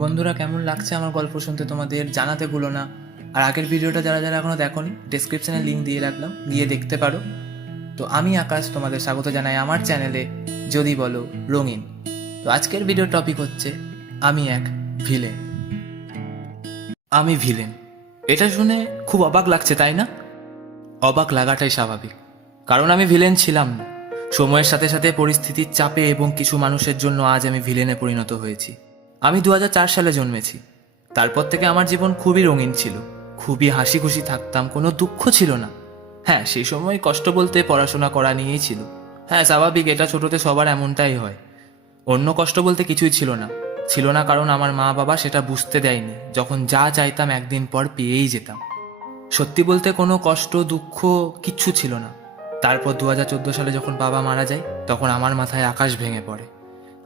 বন্ধুরা, কেমন লাগছে আমার গল্প শুনতে তোমাদের জানাতে ভুলো না। আর আগের ভিডিওটা যারা যারা এখনো দেখোনি, ডেসক্রিপশনে লিঙ্ক দিয়ে রাখলাম, গিয়ে দেখতে পারো। তো আমি আকাশ তোমাদের স্বাগত জানাই আমার চ্যানেলে যদি বলো রঙিন। তো আজকের ভিডিওর টপিক হচ্ছে আমি এক ভিলেন। আমি ভিলেন, এটা শুনে খুব অবাক লাগছে তাই না? অবাক লাগাটাই স্বাভাবিক, কারণ আমি ভিলেন ছিলাম না। সময়ের সাথে সাথে পরিস্থিতির চাপে এবং কিছু মানুষের জন্য আজ আমি ভিলেনে পরিণত হয়েছি। আমি 2004 সালে জন্মেছি। তারপর থেকে আমার জীবন খুবই রঙিন ছিল, খুবই হাসি খুশি থাকতাম, কোনো দুঃখ ছিল না। হ্যাঁ, সেই সময় কষ্ট বলতে পড়াশোনা করা নিয়েই ছিল। হ্যাঁ, স্বাভাবিক, এটা ছোটতে সবার এমনটাই হয়। অন্য কষ্ট বলতে কিছুই ছিল না, কারণ আমার মা বাবা সেটা বুঝতে দেয়নি। যখন যা চাইতাম একদিন পর পেয়েই যেতাম। সত্যি বলতে কোনো কষ্ট দুঃখ কিচ্ছু ছিল না। তারপর 2014 সালে যখন বাবা মারা যায়, তখন আমার মাথায় আকাশ ভেঙে পড়ে।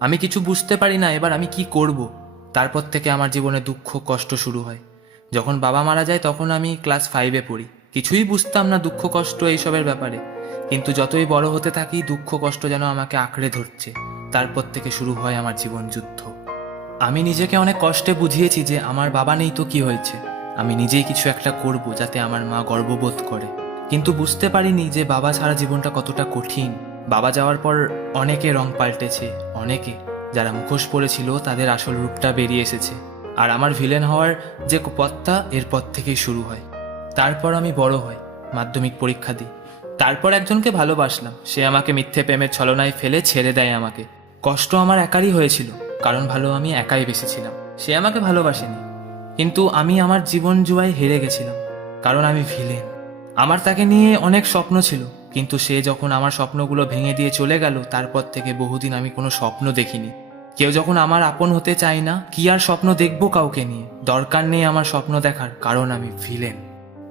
আমি কিছু বুঝতে পারি না, এবার আমি কি করব। তারপর থেকে আমার জীবনে দুঃখ কষ্ট শুরু হয়। যখন বাবা মারা যায় তখন আমি ক্লাস 5-এ পড়ি। কিছুই বুঝতাম না দুঃখ কষ্ট এইসবের ব্যাপারে, কিন্তু যতই বড় হতে থাকি দুঃখ কষ্ট যেন আমাকে আঁকড়ে ধরছে। তারপর থেকে শুরু হয় আমার জীবন যুদ্ধ। আমি নিজেকে অনেক কষ্টে বুঝিয়েছি যে আমার বাবা নেই তো কি হয়েছে, আমি নিজেই কিছু একটা করব যাতে আমার মা গর্ববোধ করে। কিন্তু বুঝতে পারিনি যে বাবা ছাড়া জীবনটা কতটা কঠিন। বাবা যাওয়ার পর অনেকে রং পাল্টেছে, অনেকে যারা মুখোশ পড়েছিল তাদের আসল রূপটা বেরিয়ে এসেছে। আর আমার ভিলেন হওয়ার যে পথটা এরপর থেকেই শুরু হয়। তারপর আমি বড় হই, মাধ্যমিক পরীক্ষা দিই। তারপর একজনকে ভালোবাসলাম, সে আমাকে মিথ্যে প্রেমের ছলনায় ফেলে ছেড়ে দেয় আমাকে। কষ্ট আমার একারই হয়েছিল, কারণ ভালো আমি একাই বেশি ছিলাম। সে আমাকে ভালোবাসেনি, কিন্তু আমি আমার জীবন জুয়ায় হেরে গেছিলাম, কারণ আমি ভিলেন। আমার তাকে নিয়ে অনেক স্বপ্ন ছিল, কিন্তু সে যখন আমার স্বপ্নগুলো ভেঙে দিয়ে চলে গেল, তারপর থেকে বহুদিন আমি কোনো স্বপ্ন দেখিনি। কেউ যখন আমার আপন হতে চায় না, কি আর স্বপ্ন দেখবো কাউকে নিয়ে? দরকার নেই আমার স্বপ্ন দেখার, কারণ আমি ভিলেন।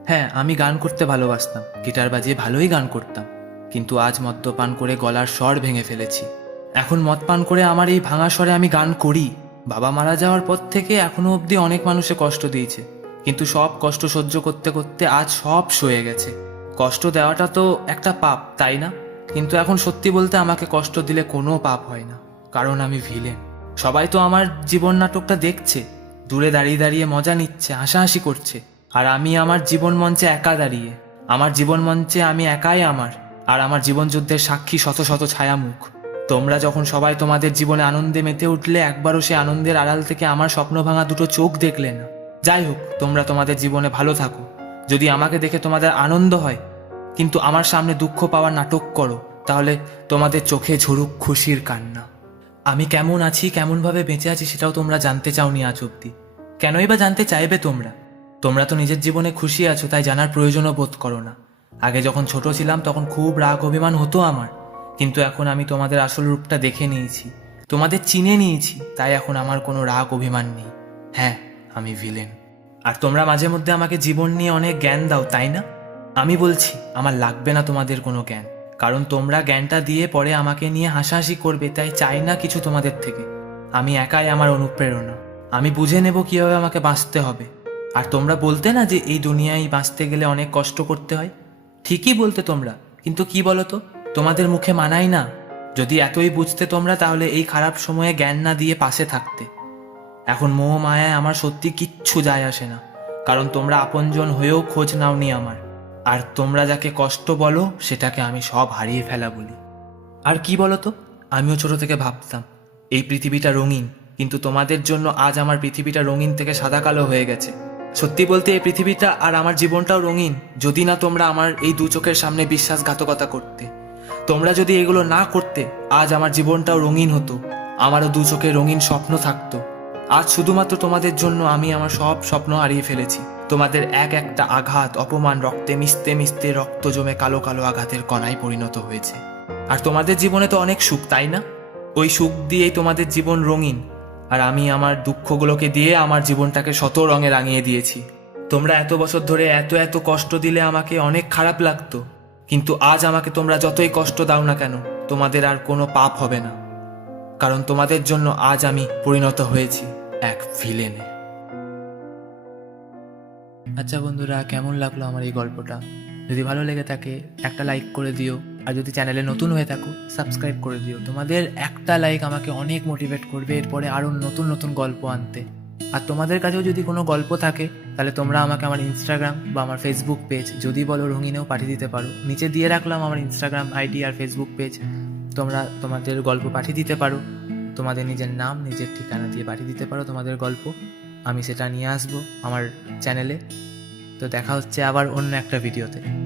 হ্যাঁ, আমি গান করতে ভালোবাসতাম, গিটার বাজিয়ে ভালোই গান করতাম, কিন্তু আজ মদ্যপান করে গলার স্বর ভেঙে ফেলেছি। এখন মদ পান করে আমার এই ভাঙা স্বরে আমি গান করি। বাবা মারা যাওয়ার পর থেকে এখনো অবধি অনেক মানুষে কষ্ট দিয়েছে, কিন্তু সব কষ্ট সহ্য করতে করতে আজ সব সয়ে গেছে। কষ্ট দেওয়াটা তো একটা পাপ, তাই না? কিন্তু এখন সত্যি বলতে আমাকে কষ্ট দিলে কোনো পাপ হয় না, কারণ আমি ভিলেন। সবাই তো আমার জীবন নাটকটা দেখছে, দূরে দাঁড়িয়ে দাঁড়িয়ে মজা নিচ্ছে, হাসাহাসি করছে। আর আমি আমার জীবন মঞ্চে একা দাঁড়িয়ে, আমার জীবন মঞ্চে আমি একাই আর আমার জীবন যুদ্ধের সাক্ষী শত শত ছায়ামুখ। তোমরা যখন সবাই তোমাদের জীবনে আনন্দে মেতে উঠলে, একবারও সে আনন্দের আড়াল থেকে আমার স্বপ্ন ভাঙা দুটো চোখ দেখলে না। যাই হোক, তোমরা তোমাদের জীবনে ভালো থাকো। যদি আমাকে দেখে তোমাদের আনন্দ হয়, কিন্তু আমার সামনে দুঃখ পাওয়ার নাটক করো, তাহলে তোমাদের চোখে ঝরুক খুশির কান্না। আমি কেমন আছি, কেমনভাবে বেঁচে আছি, সেটাও তোমরা জানতে চাওনি আজ অব্দি। কেনই বা জানতে চাইবে তোমরা? তোমরা তো নিজের জীবনে খুশি আছো, তাই জানার প্রয়োজনও বোধ করো না। আগে যখন ছোট ছিলাম তখন খুব রাগ অভিমান হতো আমার, কিন্তু এখন আমি তোমাদের আসল রূপটা দেখে নিয়েছি, তোমাদের চিনে নিয়েছি, তাই এখন আমার কোনো রাগ অভিমান নেই। হ্যাঁ, আমি ভিলেন। আর তোমরা মাঝে মধ্যে আমাকে জীবন নিয়ে অনেক জ্ঞান দাও, তাই না? আমি বলছি, আমার লাগবে না তোমাদের কোনো জ্ঞান, কারণ তোমরা জ্ঞানটা দিয়ে পরে আমাকে নিয়ে হাসাহাসি করবে, তাই চাই না কিছু তোমাদের থেকে। আমি একাই আমার অনুপ্রেরণা, আমি বুঝে নেব কীভাবে আমাকে বাঁচতে হবে। আর তোমরা বলতে না যে এই দুনিয়ায় বাঁচতে গেলে অনেক কষ্ট করতে হয়, ঠিকই বলতে তোমরা, কিন্তু কি বলো তো, তোমাদের মুখে মানায় না। যদি এতই বুঝতে তোমরা, তাহলে এই খারাপ সময়ে জ্ঞান না দিয়ে পাশে থাকতে। এখন মোহ মায়ায় আমার সত্যি কিচ্ছু যায় আসে না, কারণ তোমরা আপনজন হয়েও খোঁজ নাওনি আমার। আর তোমরা যাকে কষ্ট বলো, সেটাকে আমি সব হারিয়ে ফেলা বলি। আর কি বলো তো, আমিও ছোট থেকে ভাবতাম এই পৃথিবীটা রঙিন, কিন্তু তোমাদের জন্য আজ আমার পৃথিবীটা রঙিন থেকে সাদা কালো হয়ে গেছে। সত্যি বলতে এই পৃথিবীটা আর আমার জীবনটাও রঙিন, যদি না তোমরা আমার এই দু চোখের সামনে বিশ্বাসঘাতকতা করতে। তোমরা যদি এগুলো না করতে, আজ আমার জীবনটাও রঙিন হতো, আমারও দু চোখে রঙিন স্বপ্ন থাকতো। আজ শুধুমাত্র তোমাদের জন্য আমি আমার সব স্বপ্ন হারিয়ে ফেলেছি। তোমাদের এক একটা আঘাত, অপমান রক্তে মিশতে মিশতে রক্ত জমে কালো কালো আঘাতের কণায় পরিণত হয়েছে। আর তোমাদের জীবনে তো অনেক সুখ, তাই না? ওই সুখ দিয়েই তোমাদের জীবন রঙিন, আর আমি আমার দুঃখগুলোকে দিয়ে আমার জীবনটাকে শত রঙে রাঙিয়ে দিয়েছি। তোমরা এত বছর ধরে এত এত কষ্ট দিলে আমাকে অনেক খারাপ লাগতো, কিন্তু আজ আমাকে তোমরা যতই কষ্ট দাও না কেন, তোমাদের আর কোনো পাপ হবে না, কারণ তোমাদের জন্য আজ আমি পরিণত হয়েছি এক ভিলেনে। আচ্ছা বন্ধুরা, কেমন লাগলো আমার এই গল্পটা? যদি ভালো লেগে থাকে একটা লাইক করে দিও, আর যদি চ্যানেলে নতুন হয়ে থাকো সাবস্ক্রাইব করে দিও। তোমাদের একটা লাইক আমাকে অনেক মোটিভেট করবে এরপরে আরও নতুন নতুন গল্প আনতে। আর তোমাদের কাছেও যদি কোনো গল্প থাকে তাহলে তোমরা আমাকে আমার ইনস্টাগ্রাম বা আমার ফেসবুক পেজ যদি বলো রঙিনেও পাঠিয়ে দিতে পারো। নিচে দিয়ে রাখলাম আমার ইনস্টাগ্রাম আইডি আর ফেসবুক পেজ, তোমরা তোমাদের গল্প পাঠিয়ে দিতে পারো। তোমাদের নিজের নাম নিজের ঠিকানা দিয়ে পাঠিয়ে দিতে পারো তোমাদের গল্প, আমি সেটা নিয়ে আসবো আমার চ্যানেলে। তো দেখা হচ্ছে আবার অন্য একটা ভিডিওতে।